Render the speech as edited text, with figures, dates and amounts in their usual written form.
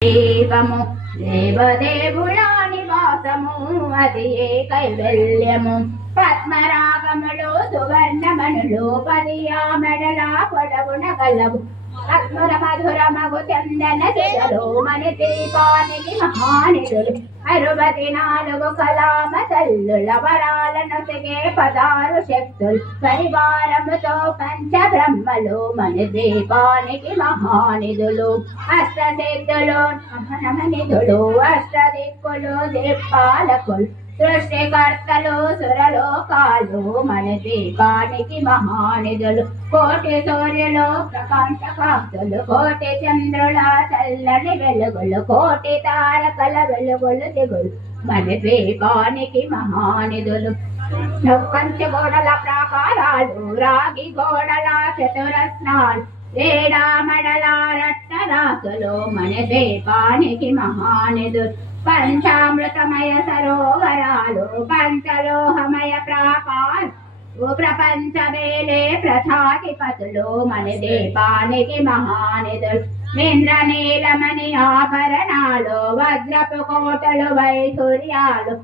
దేవము దేవదేవుల నివాసము అది ఏ కైవల్యము పద్మరాగములు సువర్ణమణులు పదియా మెడల పొడవున గలవు అద్భుత మధుర మగు చందన చెదలు మన దీపానికి మహానిధులు 64 కళామ తల్లుల వరాలను తెగే 16 శక్తులు పరివారముతో పంచబ్రహ్మలు మన దీపానికి మహానిధులు అష్టసిద్ధులు నమనిధులు అష్టదిక్కులు దిక్పాలకులు సృష్టికర్తలు సురలోకాలు మన దీపానికి మహానిధులు కోటి సూర్యులు ప్రకాశకాంతులు కోటి చంద్రుల చల్లని వెలుగులు కోటి తారకల వెలుగులు దిగులు మన దీపానికి మహానిధులు పంచ గోడల ప్రాకారాలు రాగి గోడల చతురస్నాలు వేడామడల రత్నరాసులు మన దీపానికి మహానిధులు పంచామృతమయ సరోవరాలు పంచలోహమయ ప్రాకారాలు ప్రపంచమేలే ప్రజాధిపతులు మన దీపానికి మహానిధులు ఇంద్రనీలమణి ఆభరణాలు వజ్రపు కోటలు వైసూర్యాలు